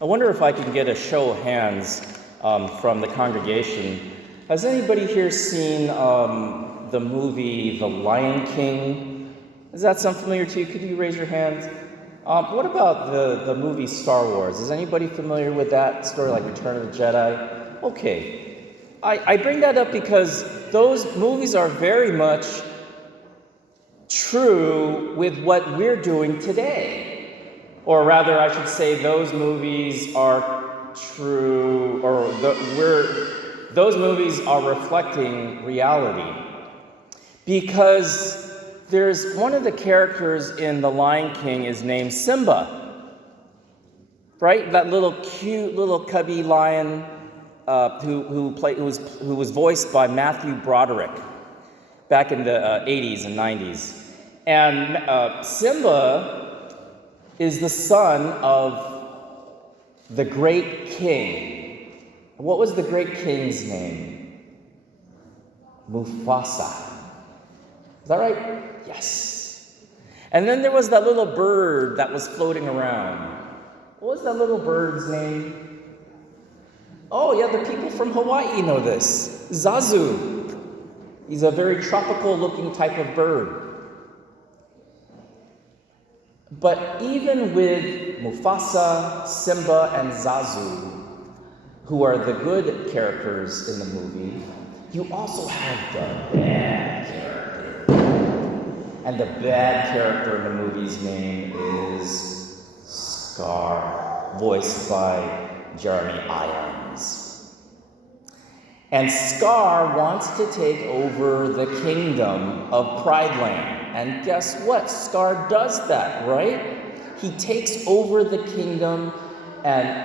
I wonder if I can get a show of hands from the congregation. Has anybody here seen the movie The Lion King? Does that sound familiar to you? Could you raise your hands? What about the movie Star Wars? Is anybody familiar with that story, like Return of the Jedi? Okay. I bring that up because those movies are very much true with what we're doing today. Or rather, I should say, those movies are true, or those movies are reflecting reality. Because there's one of the characters in The Lion King is named Simba, right? That little cute little cubby lion who was voiced by Matthew Broderick back in the 80s and 90s. And Simba is the son of the great king. What was the great king's name? Mufasa. Is that right? Yes. And then there was that little bird that was floating around. What was that little bird's name? Oh, yeah, the people from Hawaii know this. Zazu. He's a very tropical-looking type of bird. But even with Mufasa, Simba, and Zazu, who are the good characters in the movie, you also have the bad character. And the bad character in the movie's name is Scar, voiced by Jeremy Irons. And Scar wants to take over the kingdom of Pride Land. And guess what? Scar does that, right? He takes over the kingdom and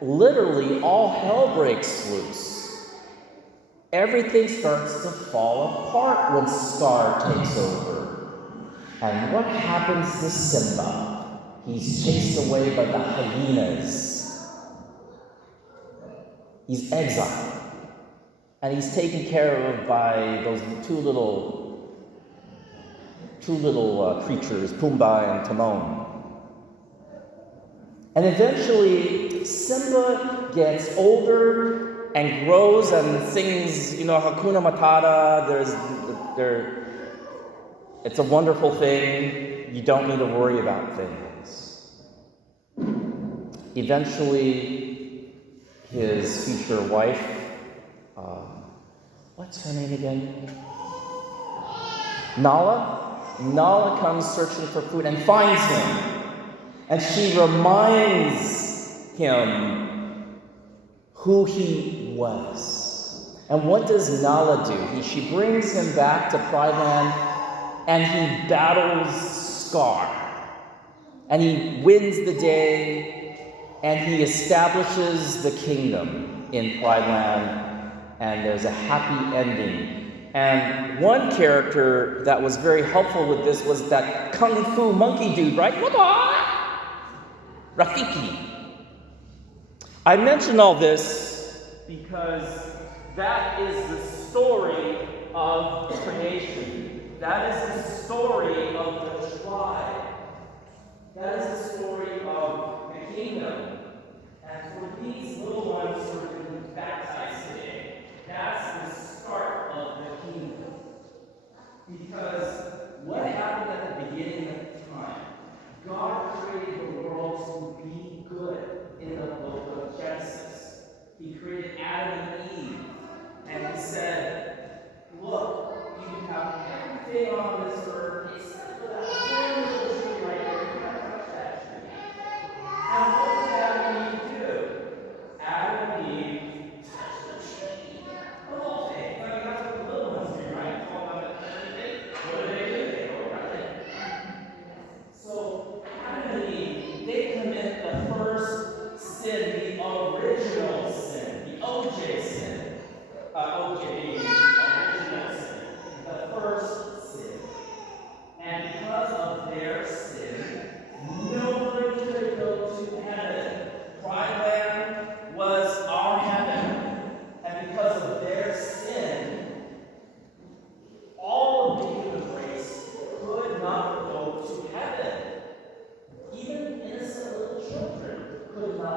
literally all hell breaks loose. Everything starts to fall apart when Scar takes over. And what happens to Simba? He's chased away by the hyenas. He's exiled. And he's taken care of by those two little creatures, Pumbaa and Timon. And eventually, Simba gets older and grows and sings, Hakuna Matata. It's a wonderful thing. You don't need to worry about things. Eventually, his future wife, what's her name again? Nala comes searching for food and finds him. And she reminds him who he was. And what does Nala do? She brings him back to Pride Land and he battles Scar. And he wins the day and he establishes the kingdom in Pride Land. And there's a happy ending. And one character that was very helpful with this was that kung fu monkey dude, right? Rafiki. I mention all this because that is the story of creation. That is the story of the tribe. That is the story of the kingdom. And for these little ones who are being baptized today, that's the start of the kingdom. Because what happened at the beginning of time? God created the world to be good in the book of Genesis. He created Adam and Eve. And he said, look, you have everything on this earth except for that one little tree right there. You can't touch that tree.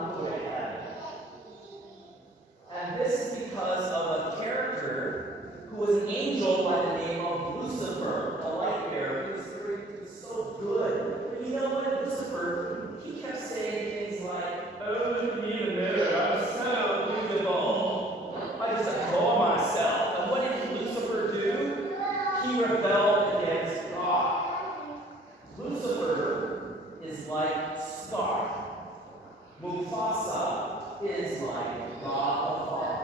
not the way to heaven. And this is because of a character who was an angel by the name of Lucifer, a light bearer. He was so good. But you know what, Lucifer, he kept saying things like, "Oh, look at me in the mirror, I'm so beautiful. I just adore myself." And what did Lucifer do? He rebelled against God. Lucifer is like Scar. Mufasa is like God the Father.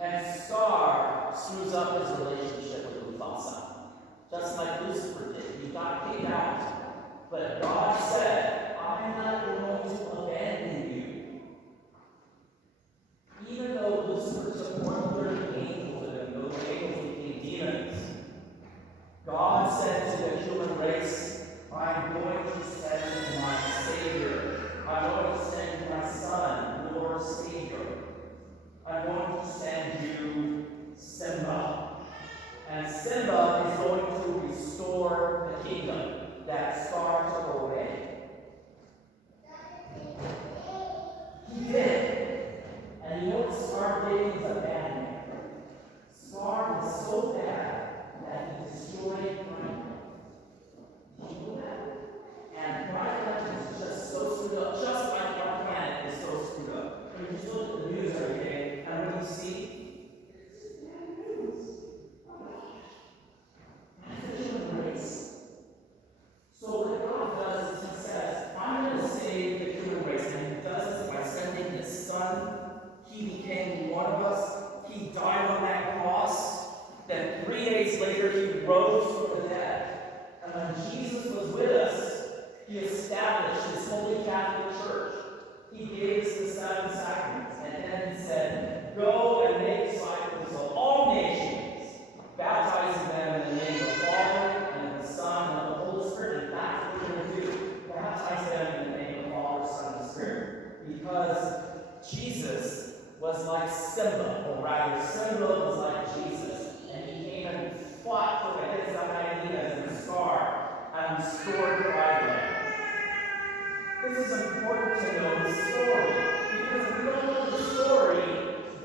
And Scar screws up his relationship with Mufasa. Just like Lucifer did. He got kicked out. But God said, "I'm not going to abandon you." Even though Lucifer took 1/3 of the angels with him, those angels became demons. God said to the human race, "I'm going to send my Savior. I'm going to send my Son, your Savior. I'm going to send you Simba." And Simba is going to restore the kingdom that Scar took away. He did. And you know what Scar did? He was a bad man. Scar was so bad that he destroyed Rite. Did you know that? And Rite is just so screwed up, just like our planet is so screwed up. When you just look at the news every day, and what do you see? It's just bad news. Oh my gosh. That's the human race. So what God does is he says, "I'm going to save the human race." And he does this by sending his Son. He became one of us. He died on that cross. Then 3 days later, he rose from the dead. And when Jesus was with us, he established his Holy Catholic Church. He gave us the 7 sacraments. And then he said, "Go and make disciples of all nations, baptizing them in the name of the Father, and of the Son, and of the Holy Spirit." And that's what we're going to do. Baptize them in the name of the Father, Son, and Spirit. Because Jesus was like Simba, or rather, Simba was like Jesus. And he came and fought for the heads of Hernandez and Scar and restored Rite. This is important to know the story, because if we don't know the story,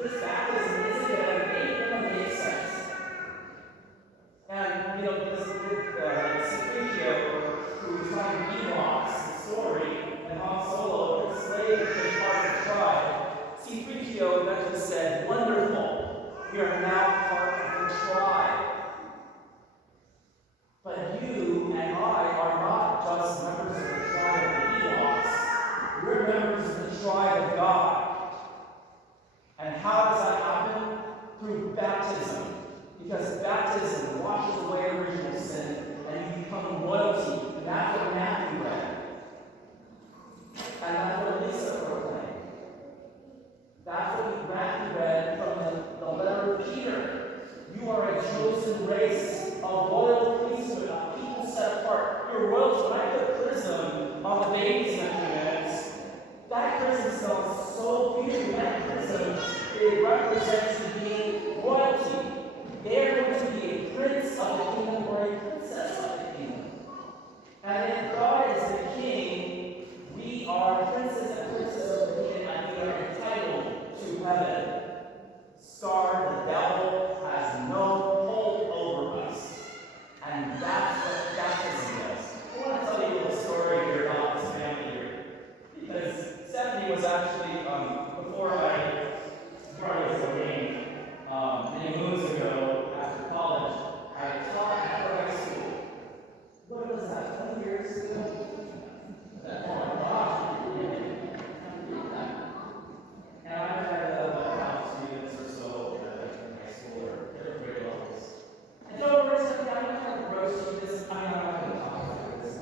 this baptism isn't going to make sense. And, you know, because Secretio, who was trying to Ewoks, the story, and Han Solo, enslaved the part of the tribe, Secretio eventually said, "Wonderful, we are now part of the tribe." But you and I are not just members of the tribe of the Ewoks. We're members of the tribe of God. And how does that happen? Through baptism. Because baptism washes away original sin, and you become royalty. And that's what Matthew read. And that's what Lisa proclaimed. That's what Matthew read from the letter of Peter. You are a chosen race, a royal priesthood, a people set apart. You're royals. When I put chrism on the babies in a few minutes, that chrism smells so beautiful. That chrism, it represents being royalty. They're going to be a prince of the kingdom or a princess of the kingdom. And if God is the king, we are princes and princesses of the kingdom, and we are entitled to heaven. Scar, the devil, has no hold over us. And that's what baptism does. I want to tell you a little story here about this family here. Because Stephanie was actually, before I was ordained, many moons ago after college, I taught at her high school. What was that, 20 years ago? Oh my gosh. And I had about students or so in high school or different grade levels. And so we're just I'm going to kind of roast this. I'm not going to talk about this.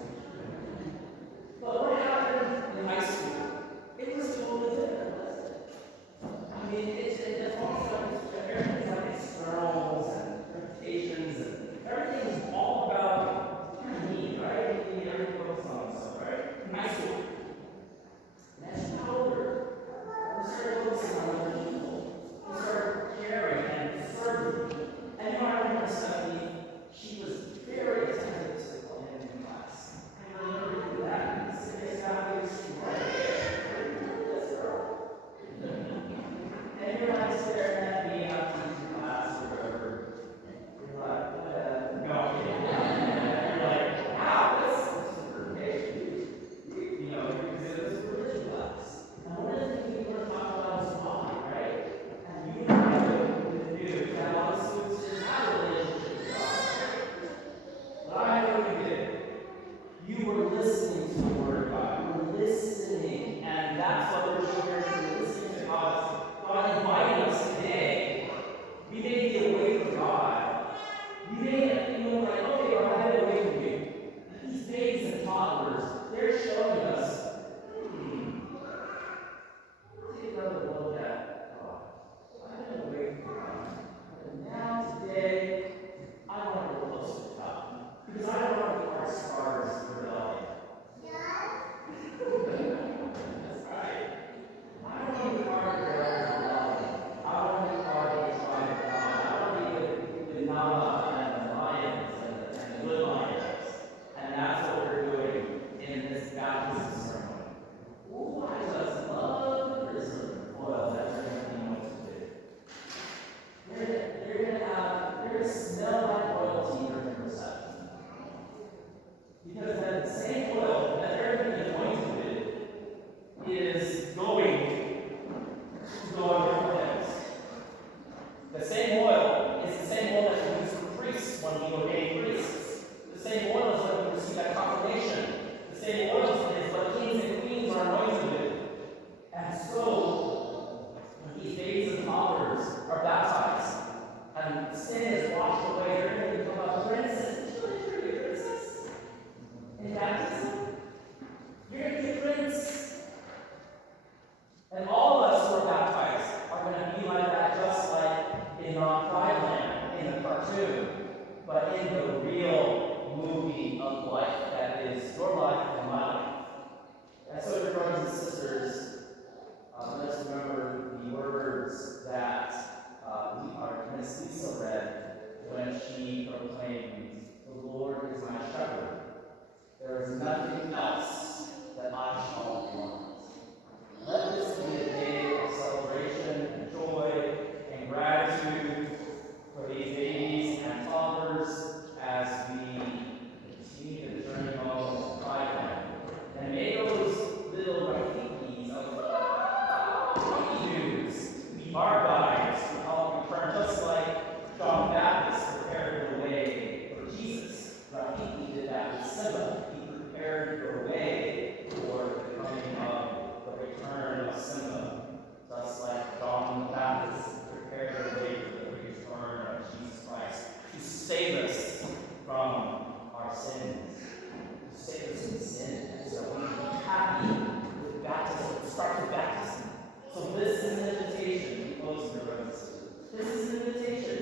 But what happened in high school? It was totally different. that's what we're doing here. We're listening to God inviting us today. We may be away from God. We may feel like, okay, I'm headed away from you. These babies and toddlers, they're showing us, take another look at God. I've been away from God. And now, today, I want to go closer to God. Because I don't want to be our scars rebellion. That's right. I don't want to be part of the rebellion. I don't want to be part of the tribe of God. I don't want to be the Nala and the lions and the good lions. And that's what we're doing in this baptism ceremony. Ooh, I just love the chrism oil that we're going to be anointed with. You're going to smell like royalty during the reception. Because that same oil that they're going to be anointed with is going to go on their foreheads. The same oil is the same oil that we use for priests when we ordain priests. The same oil is when we receive that confirmation. The same oil is what kings and queens are anointed with. And so, when these babies and toddlers are baptized, and sin is washed away, they're going to become a princess. Did you know you're a princess? In baptism? You're going to be a prince. And all of us who are baptized are going to be like that, just like in Not Pride Land, in the cartoon, but in the real movie of life that is your life and my life. And so, dear brothers and sisters, let's remember the words that Miss Lisa read when she proclaimed, "The Lord is my shepherd. There is nothing else that I shall want." Let this be a day of celebration and joy and gratitude for these babies and toddlers as we continue the journey home to Thailand. And may those little rafiqis of dudes be our guides to help return, just like John the Baptist prepared the way for Jesus. Rafiki did that with Simba. He prepared the way for the coming of the return of Simba, just like John the Baptist prepared the way for the return of Jesus Christ to save us from our sins, to save us from sin. And so we can be happy with baptism. It starts with baptism. So this is an invitation. We close, brothers and sisters. This is an invitation